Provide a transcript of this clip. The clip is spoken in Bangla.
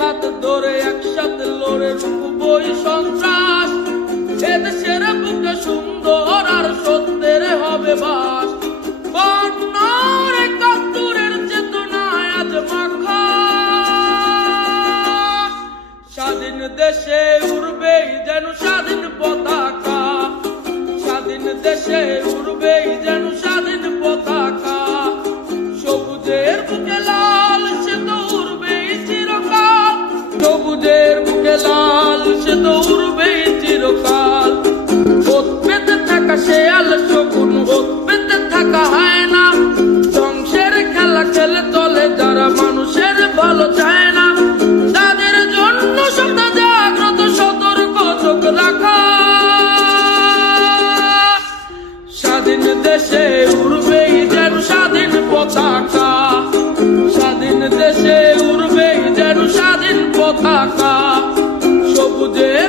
হাতে ধরে একসাথে লড়ে রুখবই সন্ত্রাস। এদেশের বুকে সুন্দর আর সত্যের হবে বাস। স্বাধীন দেশে উড়বেই যেন স্বাধীন পতাকা। স্বাধীন দেশে উড়বেই যেন স্বাধীন পতাকা। সবুজের বুকে লাল সবুজের বুকে লাল, সে উড়বেই চিরকাল। পেতে থাকা শকুন পেতে থাকা হয় না খেলা খেলে চলে যারা মানুষের ভালো চায় না। স্বাধীন দেশে উড়বেই যেন স্বাধীন পতাকা। স্বাধীন দেশে থাকা সবুজের